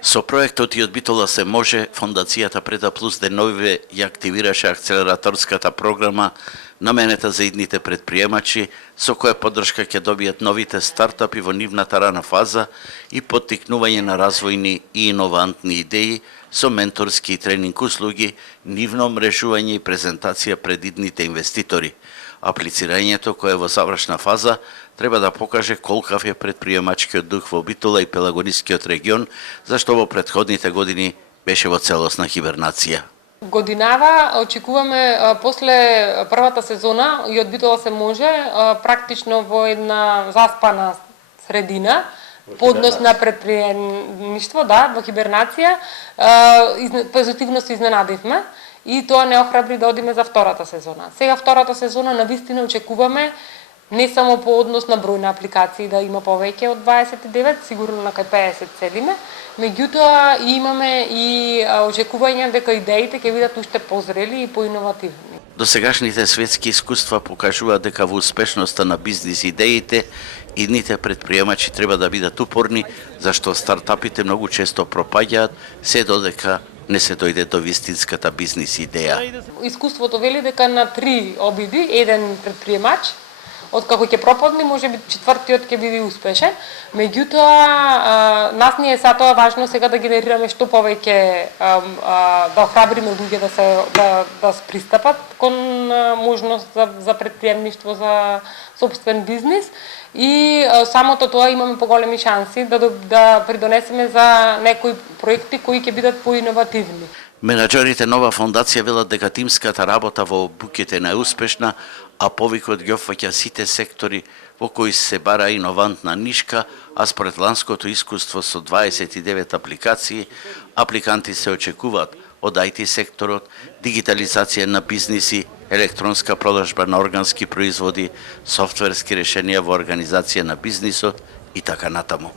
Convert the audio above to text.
Со проектот и од Битола се може, Фондацијата Преда Плюс деновиве ја активираше акцелераторската програма наменета за идните предприемачи, со која поддршка ќе добијат новите стартапи во нивната рана фаза и поттикнување на развојни и иновантни идеи со менторски и тренинг услуги, нивно мрежување и презентација пред идните инвеститори. Аплицирањето, кое е во завршна фаза, треба да покаже колкав е предприемачкиот дух во Битола и Пелагонискиот регион, зашто во претходните години беше во целосна хибернација. Годинава очекуваме после првата сезона и од Битола се може практично во една заспана средина, поднос на предприемништво, да, во хибернација, позитивно се изненадивме и тоа не охрабри да одиме за втората сезона. Сега втората сезона навистина очекуваме не само по однос на број на апликации да има повеќе од 29, сигурно на кај 50 седиме, меѓутоа имаме и очекување дека идеите ќе бидат уште позрели и поиновативни. Досегашните светски искуства покажуваат дека во успешноста на бизнис идеите идните предприемачи треба да бидат упорни, зашто стартапите многу често пропаѓаат се додека не се дојде до вистинската бизнис идеја. Искуството вели дека на 3 обиди еден предприемач откако ќе пропадне, може би четвртиот ќе биде успешен. Меѓутоа, нас ни е са тоа важно сега да генерираме што повеќе да охрабриме луѓе да се пристапат кон можност за предприемништво, за собствен бизнис и самото тоа имаме поголеми шанси да придонесеме за некои проекти кои ќе бидат поиновативни. Менаџерите нова фондација велат дека тимската работа во буките не е успешна, а повикот ги опфаќа сите сектори во кои се бара иновантна нишка, а според ланското искуство со 29 апликации, апликанти се очекуваат од IT секторот, дигитализација на бизниси, електронска продажба на органски производи, софтверски решенија во организација на бизнисот и така натаму.